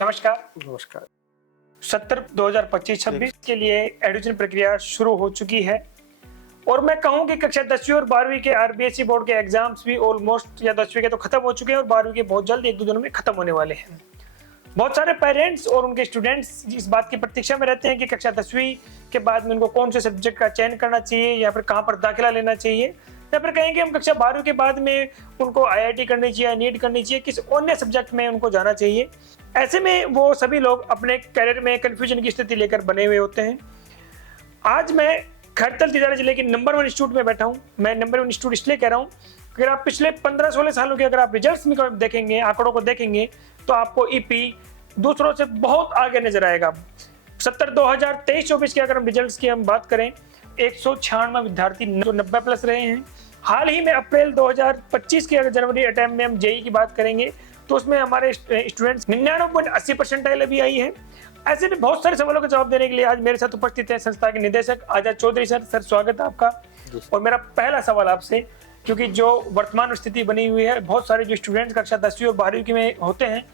नमस्कार। नमस्कार। सत्र 2025-26 के लिए एडमिशन प्रक्रिया शुरू हो चुकी है और मैं कहूं कि कक्षा 10वीं और 12वीं के आरबीएसई बोर्ड के एग्जाम्स भी ऑलमोस्ट या 10वीं के तो खत्म हो चुके हैं और 12वीं के बहुत जल्द 1-2 दिनों में खत्म होने वाले हैं। बहुत सारे पेरेंट्स और उनके स्टूडेंट्स इस बात की प्रतीक्षा में रहते हैं कि कक्षा 10वीं के बाद में उनको कौन से सब्जेक्ट का चयन करना चाहिए या फिर कहां पर दाखिला लेना चाहिए या फिर कहेंगे हम कक्षा 12वीं के बाद में उनको आईआईटी करनी चाहिए, नीट करनी चाहिए, किस अन्य सब्जेक्ट में उनको जाना चाहिए। ऐसे में वो सभी लोग अपने करियर में कंफ्यूजन की स्थिति लेकर बने हुए होते हैं। आज मैं खैरतल तिजारा जिले के नंबर 1 इंस्टीट्यूट में बैठा हूं। मैं नंबर 1 इंस्टीट्यूट इसलिए कह रहा हूं, अगर आप पिछले 15-16 सालों के अगर आप रिजल्ट्स में देखेंगे, आंकड़ों को देखेंगे, तो आपको ईपी दूसरों से बहुत आगे नजर आएगा। सत्र 2023-24 के अगर हम रिजल्ट्स की हम बात करें, 196 विद्यार्थी 90 प्लस रहे हैं। हाल ही में अप्रैल 2025 के अगर जनवरी अटैम्प्ट में हम जेई की बात करेंगे तो उसमें हमारे स्टूडेंट्स 99.80% अभी आई है। ऐसे भी बहुत सारे सवालों का जवाब देने के लिए आज मेरे साथ उपस्थित है संस्था के निदेशक आजाद चौधरी सर। सर, स्वागत है आपका। और मेरा पहला सवाल आपसे, क्योंकि जो वर्तमान स्थिति बनी हुई है, बहुत सारे जो स्टूडेंट्स कक्षा 10वीं और 12वीं में होते हैं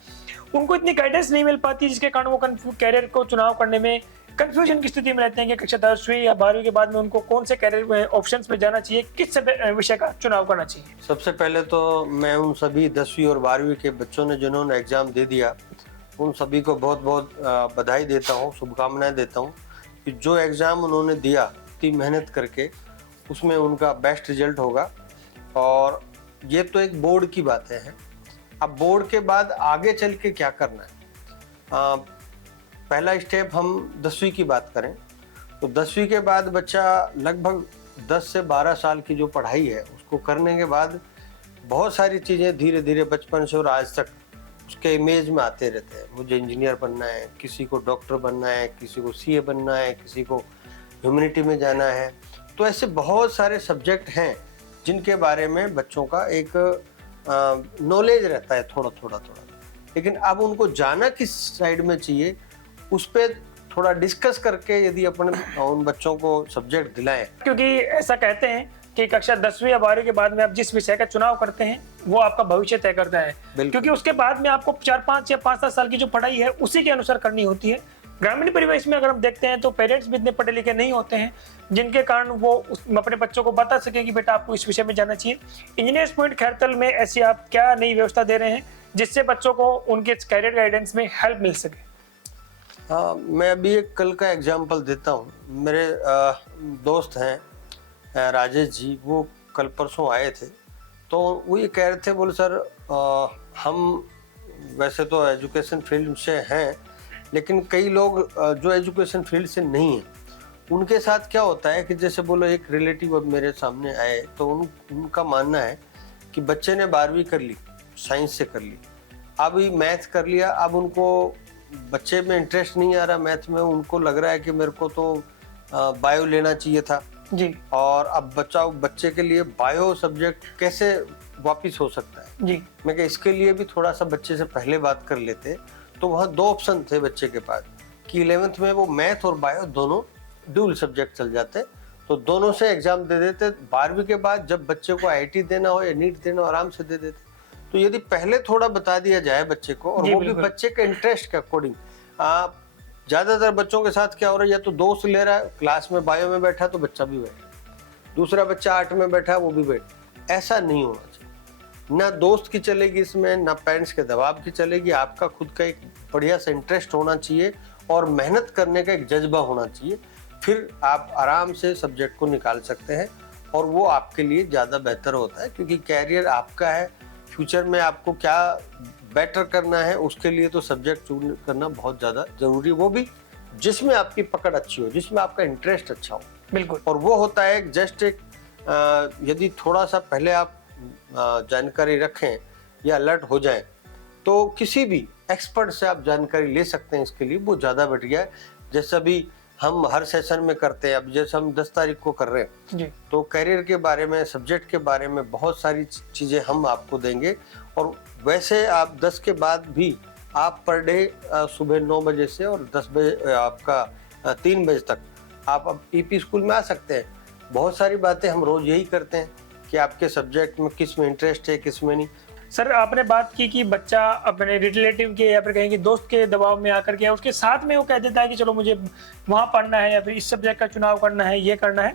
उनको इतनी गाइडेंस नहीं मिल पाती, जिसके कारण वो कैरियर को चुनाव करने में कंफ्यूजन की स्थिति में रहते हैं कि कक्षा 10वीं या 12वीं के बाद में उनको कौन से कैरियर ऑप्शंस पे जाना चाहिए, किस विषय का चुनाव करना चाहिए। सबसे पहले तो मैं उन सभी 10वीं और 12वीं के बच्चों ने जिन्होंने एग्ज़ाम दे दिया, उन सभी को बहुत बहुत बधाई देता हूँ, शुभकामनाएं देता हूँ कि जो एग्ज़ाम उन्होंने दिया इतनी मेहनत करके, उसमें उनका बेस्ट रिजल्ट होगा। और ये तो एक बोर्ड की बातें हैं। अब बोर्ड के बाद आगे चल के क्या करना है, पहला स्टेप हम 10वीं की बात करें तो 10वीं के बाद बच्चा लगभग 10 से 12 साल की जो पढ़ाई है उसको करने के बाद बहुत सारी चीज़ें धीरे धीरे बचपन से और आज तक उसके इमेज में आते रहते हैं। मुझे इंजीनियर बनना है, किसी को डॉक्टर बनना है, किसी को सीए बनना है, किसी को ह्यूमैनिटी में जाना है। तो ऐसे बहुत सारे सब्जेक्ट हैं जिनके बारे में बच्चों का एक नॉलेज रहता है थोड़ा थोड़ा। लेकिन अब उनको जाना किस साइड में चाहिए, उस पर थोड़ा डिस्कस करके यदि अपन उन बच्चों को सब्जेक्ट दिलाएं। क्योंकि ऐसा कहते हैं कि कक्षा 10वीं या 12वीं के बाद में आप जिस विषय का चुनाव करते हैं वो आपका भविष्य तय करता है, क्योंकि उसके बाद में आपको 4-5 या 5-7 साल की जो पढ़ाई है उसी के अनुसार करनी होती है। ग्रामीण परिवेश में अगर हम देखते हैं तो पेरेंट्स भी इतने पढ़े लिखे नहीं होते हैं जिनके कारण वो अपने बच्चों को बता सके कि बेटा आपको इस विषय में जाना चाहिए। इंजीनियर्स पॉइंट खैरतल में ऐसी आप क्या नई व्यवस्था दे रहे हैं जिससे बच्चों को उनके कैरियर गाइडेंस में हेल्प मिल सके। हाँ, मैं अभी एक कल का एग्जाम्पल देता हूँ। मेरे दोस्त हैं राजेश जी, वो कल परसों आए थे तो वो ये कह रहे थे, बोले सर हम वैसे तो एजुकेशन फील्ड से हैं, लेकिन कई लोग जो एजुकेशन फील्ड से नहीं हैं उनके साथ क्या होता है कि जैसे बोलो एक रिलेटिव अब मेरे सामने आए तो उनका मानना है कि बच्चे ने 12वीं कर ली, साइंस से कर ली, अभी मैथ कर लिया, अब उनको बच्चे में इंटरेस्ट नहीं आ रहा मैथ में, उनको लग रहा है कि मेरे को तो बायो लेना चाहिए था जी। और अब बच्चे के लिए बायो सब्जेक्ट कैसे वापिस हो सकता है जी। मैं कि इसके लिए भी थोड़ा सा बच्चे से पहले बात कर लेते। तो वहाँ 2 ऑप्शन थे बच्चे के पास कि 11th में वो मैथ और बायो दोनों ड्यूल सब्जेक्ट चल जाते, तो दोनों से एग्जाम दे देते। 12वीं के बाद जब बच्चे को आईआईटी देना हो या नीट देना हो आराम से दे देते। तो यदि पहले थोड़ा बता दिया जाए बच्चे को, और वो भी बच्चे के इंटरेस्ट के अकॉर्डिंग। ज्यादातर बच्चों के साथ क्या हो रहा है, या तो दोस्त ले रहा है, क्लास में बायो में बैठा तो बच्चा भी बैठा, दूसरा बच्चा आर्ट में बैठा वो भी बैठा। ऐसा नहीं होना चाहिए। ना दोस्त की चलेगी इसमें, ना पेरेंट्स के दबाव की चलेगी। आपका खुद का एक बढ़िया सा इंटरेस्ट होना चाहिए और मेहनत करने का एक जज्बा होना चाहिए, फिर आप आराम से सब्जेक्ट को निकाल सकते हैं और वो आपके लिए ज़्यादा बेहतर होता है। क्योंकि कैरियर आपका है, फ्यूचर में आपको क्या बेटर करना है उसके लिए तो सब्जेक्ट चूज करना बहुत ज़्यादा ज़रूरी, वो भी जिसमें आपकी पकड़ अच्छी हो, जिसमें आपका इंटरेस्ट अच्छा हो। बिल्कुल। और वो होता है जस्ट एक यदि थोड़ा सा पहले आप जानकारी रखें या अलर्ट हो जाएं तो किसी भी एक्सपर्ट से आप जानकारी ले सकते हैं। इसके लिए वो ज़्यादा बढ़िया है। जैसा भी हम हर सेशन में करते हैं, अब जैसे हम 10 तारीख को कर रहे हैं जी। तो कैरियर के बारे में, सब्जेक्ट के बारे में बहुत सारी चीज़ें हम आपको देंगे। और वैसे आप 10 के बाद भी आप पर डे सुबह 9 बजे से और 10 बजे आपका 3 बजे तक आप अब ईपी स्कूल में आ सकते हैं। बहुत सारी बातें हम रोज़ यही करते हैं कि आपके सब्जेक्ट में किस में इंटरेस्ट है, किस में नहीं। सर आपने बात की कि बच्चा अपने रिलेटिव के या फिर कहें कि दोस्त के दबाव में आकर के या उसके साथ में वो कह देता है कि चलो मुझे वहाँ पढ़ना है या फिर इस सब्जेक्ट का चुनाव करना है, ये करना है।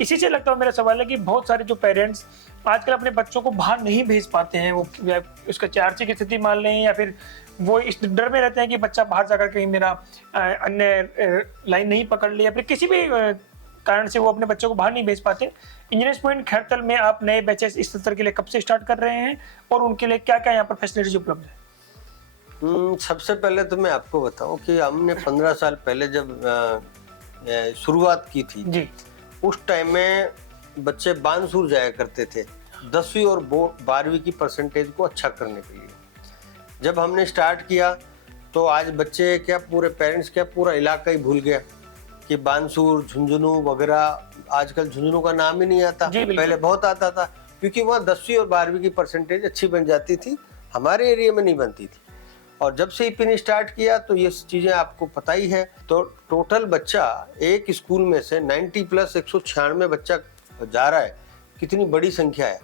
इसी से लगता है मेरा सवाल है कि बहुत सारे जो पेरेंट्स आजकल अपने बच्चों को बाहर नहीं भेज पाते हैं, वो या उसका आर्थिक स्थिति मान लें या फिर वो इस डर में रहते हैं कि बच्चा बाहर जाकर कहीं मेरा अन्य लाइन नहीं पकड़ ले या फिर किसी भी कारण से वो अपने बच्चों को बाहर नहीं भेज पाते। इंजीनियर्स पॉइंट खैरतल में आप नए बैचेस इस सत्र के लिए कब से स्टार्ट कर रहे हैं और उनके लिए क्या क्या यहाँ पर फैसिलिटीज उपलब्ध है? सबसे पहले तो मैं आपको बताऊं कि हमने 15 साल पहले जब शुरुआत की थी जी, उस टाइम में बच्चे बानसूर जाया करते थे 10वीं और 12वीं की परसेंटेज को अच्छा करने के लिए। जब हमने स्टार्ट किया तो आज बच्चे क्या, पूरे पेरेंट्स क्या, पूरा इलाका ही भूल गया कि बानसूर, झुंझुनू वगैरह। आजकल झुंझुनू का नाम ही नहीं आता, पहले बहुत आता था, क्योंकि वहाँ 10वीं और 12वीं की परसेंटेज अच्छी बन जाती थी, हमारे एरिया में नहीं बनती थी। और जब से ईपी ने स्टार्ट किया तो ये चीजें आपको पता ही है। तो टोटल बच्चा एक स्कूल में से 90 प्लस 196 बच्चा जा रहा है, कितनी बड़ी संख्या है,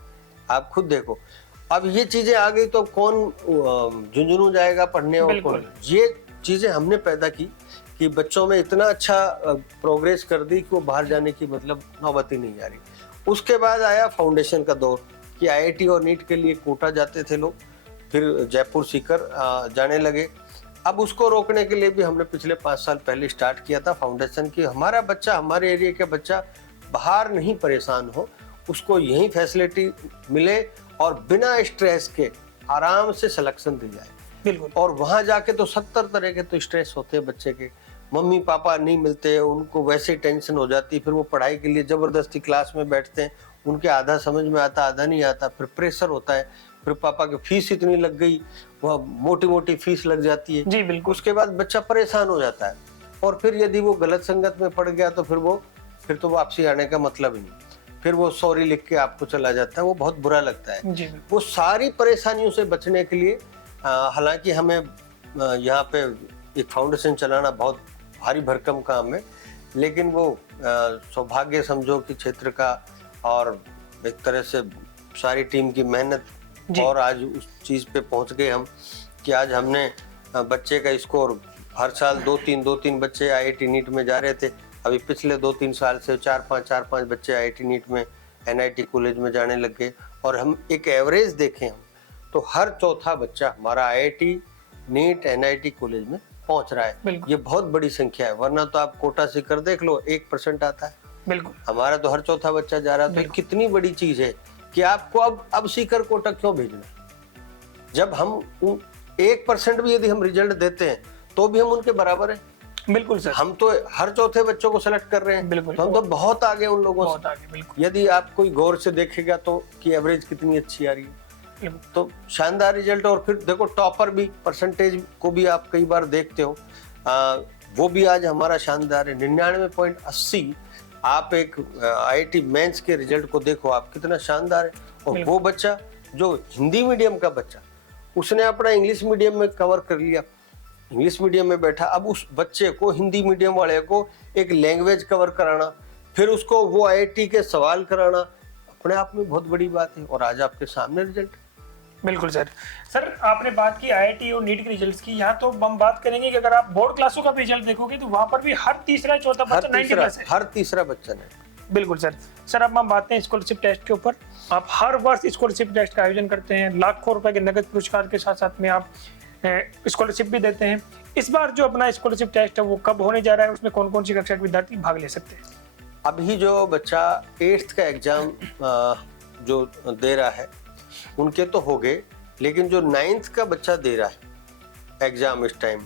आप खुद देखो। अब ये चीजें आ गई तो कौन झुंझुनू जाएगा पढ़ने, और कौन, ये चीजें हमने पैदा की कि बच्चों में इतना अच्छा प्रोग्रेस कर दी कि वो बाहर जाने की मतलब नौबत ही नहीं आ रही। उसके बाद आया फाउंडेशन का दौर कि आईआईटी और नीट के लिए कोटा जाते थे लोग, फिर जयपुर सीकर जाने लगे। अब उसको रोकने के लिए भी हमने पिछले 5 साल पहले स्टार्ट किया था फाउंडेशन की, हमारा बच्चा, हमारे एरिया का बच्चा बाहर नहीं परेशान हो, उसको यही फैसिलिटी मिले और बिना स्ट्रेस के आराम से सिलेक्शन दी जाए। बिल्कुल। और वहां जाके तो 70 तरह के तो स्ट्रेस होते हैं बच्चे के, मम्मी पापा नहीं मिलते, उनको वैसे टेंशन हो जाती, फिर वो पढ़ाई के लिए जबरदस्ती क्लास में बैठते हैं, उनके आधा समझ में आता, आधा नहीं आता, फिर प्रेशर होता है, फिर पापा की फीस इतनी लग गई, वह मोटी मोटी फीस लग जाती है जी बिल्कुल। उसके बाद बच्चा परेशान हो जाता है, और फिर यदि वो गलत संगत में पड़ गया तो फिर तो वापसी आने का मतलब ही नहीं, फिर वो सॉरी लिख के आपको चला जाता है, वो बहुत बुरा लगता है। जी, वो सारी परेशानियों से बचने के लिए हालांकि हमें यहाँ पे एक फाउंडेशन चलाना बहुत भारी भरकम काम है, लेकिन वो सौभाग्य समझो कि क्षेत्र का और एक तरह से सारी टीम की मेहनत, और आज उस चीज पे पहुंच गए हम कि आज हमने बच्चे का स्कोर, हर साल 2-3 बच्चे आईआईटी नीट में जा रहे थे, अभी पिछले 2-3 साल से 4-5 बच्चे आईआईटी नीट में, एनआईटी कॉलेज में जाने लग गए। और हम एक एवरेज देखें हम तो हर चौथा बच्चा हमारा आईआईटी नीट एनआईटी कॉलेज में पहुंच रहा है। ये बहुत बड़ी संख्या है, वरना तो आप कोटा सीकर देख लो 1% आता है। बिल्कुल, हमारा तो हर चौथा बच्चा जा रहा है। तो कितनी बड़ी चीज है कि आपको अब सीकर कोटा क्यों भेजना, जब हम 1% भी यदि हम रिजल्ट देते हैं तो भी हम उनके बराबर हैं। बिल्कुल सर, हम तो हर चौथे बच्चों को सेलेक्ट कर रहे हैं, बिल्कुल, तो हम तो बहुत आगे उन लोगों से। बिल्कुल। यदि आप कोई गौर से देखेगा तो कि एवरेज कितनी अच्छी आ रही है, तो शानदार रिजल्ट। और फिर देखो टॉपर भी, परसेंटेज को भी आप कई बार देखते हो, वो भी आज हमारा शानदार है 99.80। आप एक आईआईटी मेंस के रिजल्ट को देखो आप, कितना शानदार है। और वो बच्चा जो हिंदी मीडियम का बच्चा, उसने अपना इंग्लिश मीडियम में कवर कर लिया, इंग्लिश मीडियम में बैठा, अब उस बच्चे को, हिंदी मीडियम वाले को एक लैंग्वेज कवर कराना, फिर उसको वो आईआईटी के सवाल कराना, अपने आप में बहुत बड़ी बात है। और आज आपके सामने रिजल्ट। बिल्कुल सर। सर आपने बात की आईआईटी और नीट के रिजल्ट्स की, यहाँ तो हम बात करेंगे कि अगर आप बोर्ड क्लासों का भी रिजल्ट देखोगे तो वहाँ पर भी हर तीसरा चौथा बच्चा 90 प्लस है। हर तीसरा बच्चा है। बिल्कुल सर। सर अब हम बात करें स्कॉलरशिप टेस्ट के ऊपर। आप हर वर्ष स्कॉलरशिप टेस्ट का आयोजन करते हैं, लाखों रुपए के नगद पुरस्कार के साथ साथ में आप स्कॉलरशिप भी देते हैं। इस बार जो अपना स्कॉलरशिप टेस्ट है वो कब होने जा रहा है, उसमें कौन कौन सी कक्षा के विद्यार्थी भाग ले सकते हैं? अभी जो बच्चा 8th का एग्जाम जो दे रहा है उनके तो हो गए, लेकिन जो 9th का बच्चा दे रहा है एग्जाम इस टाइम,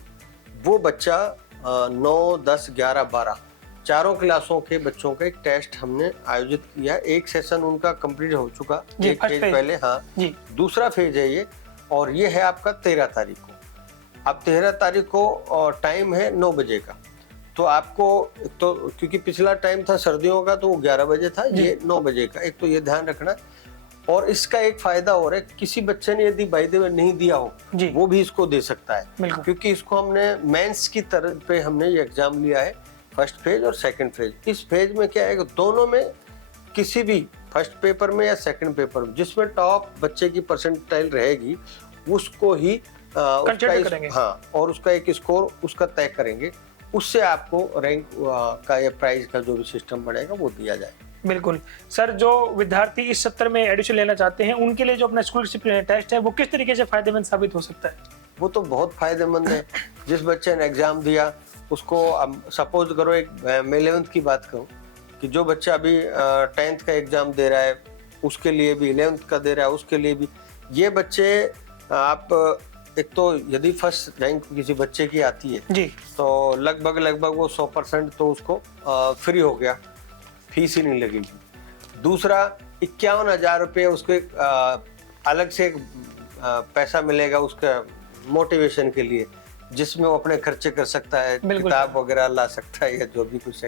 वो बच्चा 9, 10, 11, 12 चारों क्लासों के बच्चों का एक टेस्ट हमने आयोजित किया। एक सेशन उनका कंप्लीट हो चुका, एक फेज पहले, हाँ जी, दूसरा फेज है ये, और ये है आपका 13 तारीख को। अब 13 तारीख को और टाइम है 9 बजे का। तो आपको तो क्योंकि पिछला टाइम था सर्दियों का तो वो 11 बजे था, ये 9 बजे का, एक तो ये ध्यान रखना। और इसका एक फायदा और है, किसी बच्चे ने यदि बाय द वे नहीं दिया हो वो भी इसको दे सकता है, क्योंकि इसको हमने मेंस की तरह पे हमने ये एग्जाम लिया है, फर्स्ट फेज और सेकंड फेज। इस फेज में क्या है कि दोनों में किसी भी फर्स्ट पेपर में या सेकंड पेपर में, जिसमें टॉप बच्चे की परसेंटाइल रहेगी उसको ही कंसिडर करेंगे। हाँ, और उसका एक स्कोर उसका तय करेंगे, उससे आपको रैंक का या प्राइज का जो भी सिस्टम बनेगा वो दिया जाए। बिल्कुल सर, जो विद्यार्थी इस सत्र में एडमिशन लेना चाहते हैं उनके लिए जो अपना स्कूल डिसिप्लिन टेस्ट है वो किस तरीके से फायदेमंद साबित हो सकता है? वो तो बहुत फायदेमंद है। जिस बच्चे ने एग्जाम दिया उसको, सपोज करो एक मैं 11th की बात करूं कि जो बच्चा अभी 10th का एग्जाम दे रहा है उसके लिए भी, 11th का दे रहा है उसके लिए भी, ये बच्चे आप एक तो यदि फर्स्ट रैंक किसी बच्चे की आती है जी, तो लगभग वो 100% तो उसको फ्री हो गया, फीस ही नहीं लगेगी। दूसरा 51,000 रुपये उसके अलग से एक पैसा मिलेगा उसका मोटिवेशन के लिए, जिसमें वो अपने खर्चे कर सकता है, किताब वगैरह ला सकता है या जो भी कुछ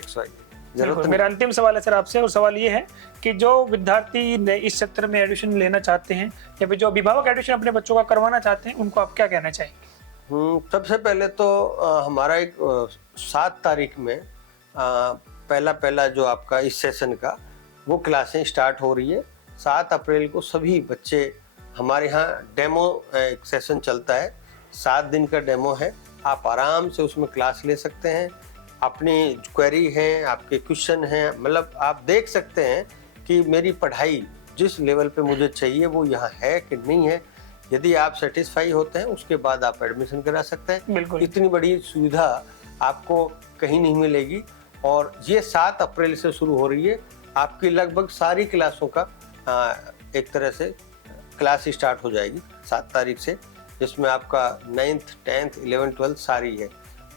जरूरत। मेरा अंतिम सवाल है सर आपसे, और सवाल ये है कि जो विद्यार्थी इस सत्र में एडमिशन लेना चाहते हैं या फिर जो अभिभावक एडमिशन अपने बच्चों का करवाना चाहते हैं उनको आप क्या कहना चाहेंगे? सबसे पहले तो हमारा एक 7 तारीख में पहला जो आपका इस सेशन का वो क्लासें स्टार्ट हो रही है। 7 अप्रैल को सभी बच्चे हमारे यहाँ डेमो एक सेशन चलता है, 7 दिन का डेमो है, आप आराम से उसमें क्लास ले सकते हैं। अपनी क्वेरी हैं, आपके क्वेश्चन हैं, मतलब आप देख सकते हैं कि मेरी पढ़ाई जिस लेवल पे मुझे चाहिए वो यहाँ है कि नहीं है। यदि आप सेटिस्फाई होते हैं उसके बाद आप एडमिशन करा सकते हैं। बिल्कुल, इतनी बड़ी सुविधा आपको कहीं नहीं मिलेगी। और ये 7 अप्रैल से शुरू हो रही है। आपकी लगभग सारी क्लासों का एक तरह से क्लास स्टार्ट हो जाएगी 7 तारीख से, जिसमें आपका 9th, 10th, 11th, 12th सारी है,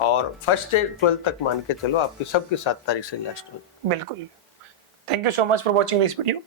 और फर्स्ट से 12th तक मान के चलो आपकी सबकी 7 तारीख से लास्ट हो। बिल्कुल। Thank you so much for watching this video.